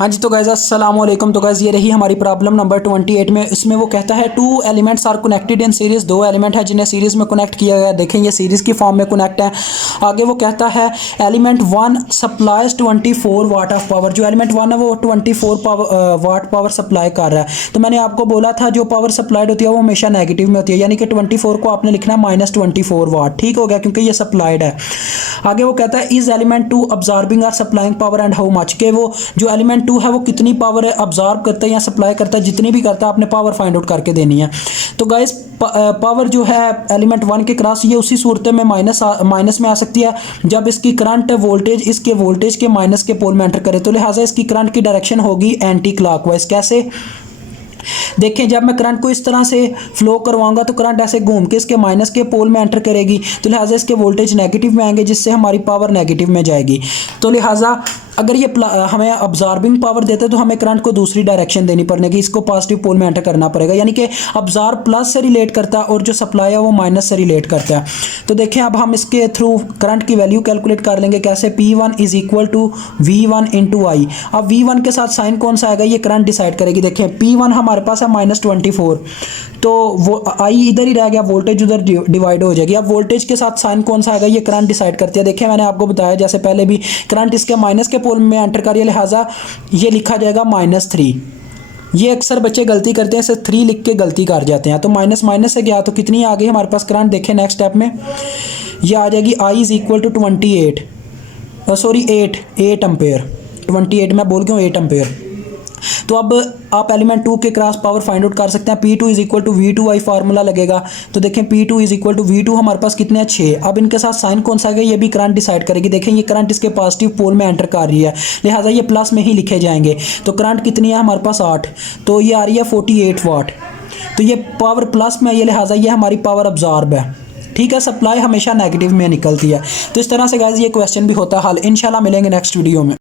हाँ जी, तो गाइस अस्सलाम वालेकुम। तो गाइस ये रही हमारी प्रॉब्लम नंबर 28 में। इसमें वो कहता है two elements are connected in series. दो एलिमेंट है जिन्हें सीरीज में कनेक्ट किया गया। देखें ये सीरीज की फॉर्म में कनेक्ट है। आगे वो कहता है element 1 supplies 24 watt of power. जो एलिमेंट 1 है वो 24 वाट पावर सप्लाई कर रहा है। तो मैंने आपको बोला था जो पावर सप्लाइड होती है वो हमेशा नेगेटिव में होती है, यानी कि 24 को आपने लिखना -24 वाट। ठीक हो गया, क्योंकि ये सप्लाइड है। आगे वो कहता है इज एलिमेंट 2 अब्जॉर्बिंग और supplying power and how much. के वो जो एलिमेंट 2 है वो कितनी पावर अब्जॉर्ब करता है या सप्लाई करता है, जितनी भी करता है आपने पावर फाइंड आउट करके देनी है। तो गाइस पावर जो है एलिमेंट 1 के क्रॉस ये उसी सूरत में माइनस में आ सकती है जब इसकी करंट वोल्टेज इसके वोल्टेज के माइनस के पोल में एंटर करे। तो लिहाजा इसकी करंट की डायरेक्शन होगी एंटी क्लॉकवाइज। कैसे देखें, जब मैं करंट को इस तरह से फ्लो करवाऊंगा तो करंट ऐसे घूम के इसके माइनस के पोल में एंटर करेगी, तो लिहाजा इसके वोल्टेज नेगेटिव में आएंगे, जिससे हमारी पावर नेगेटिव में जाएगी। तो लिहाजा अगर ये हमें अब्जॉर्बिंग पावर देते तो हमें करंट को दूसरी डायरेक्शन देनी पड़ेगी, इसको पॉजिटिव पोल में एंटर करना पड़ेगा। यानी कि अब्जॉर्ब प्लस से रिलेट करता है और जो सप्लाई है वो माइनस से रिलेट करता है। तो देखें अब हम इसके थ्रू करंट की वैल्यू कैलकुलेट कर लेंगे। कैसे P1 is equal to V1 into I. अब V1 के साथ साइन कौन सा आएगा ये करंट डिसाइड करेगी। देखें P1 हमारे पास है -24, तो वो आई इधर ही रह गया, वोल्टेज उधर डिवाइड हो जाएगी। अब वोल्टेज के साथ साइन कौन सा आएगा ये करंट डिसाइड करती है। देखिए मैंने आपको बताया जैसे पहले भी, करंट इसके माइनस के पोल में एंटर करिए, लिहाजा ये लिखा जाएगा -3। ये अक्सर बच्चे गलती करते हैं, इसे 3 लिख के गलती कर जाते हैं। तो माइनस माइनस से गया तो कितनी आ गई हमारे पास करंट। देखें नेक्स्ट स्टेप में ये आ जाएगी I is equal to 28 8 ampere. 28 मैं बोल क्यों 8 एम्पेयर। तो अब आप एलिमेंट 2 के क्रॉस पावर फाइंड आउट कर सकते हैं। P2 is equal to V2 I formula लगेगा। तो देखें P2 is equal to V2 हमारे पास कितने हैं 6। अब इनके साथ साइन कौन सा है ये भी करंट डिसाइड करेगी। देखें ये करंट इसके पॉजिटिव पोल में एंटर कर रही है, लिहाजा ये प्लस में ही लिखे जाएंगे। तो करंट कितनी है हमारे पास 8, तो ये आ रही है 48 वाट। तो ये पावर प्लस में ये, लिहाजा ये हमारी पावर अब्जॉर्ब है। ठीक है, सप्लाई हमेशा नेगेटिव में निकलती है। तो इस तरह से गाइस ये क्वेश्चन भी होता है हल। इंशाल्लाह मिलेंगे नेक्स्ट वीडियो में।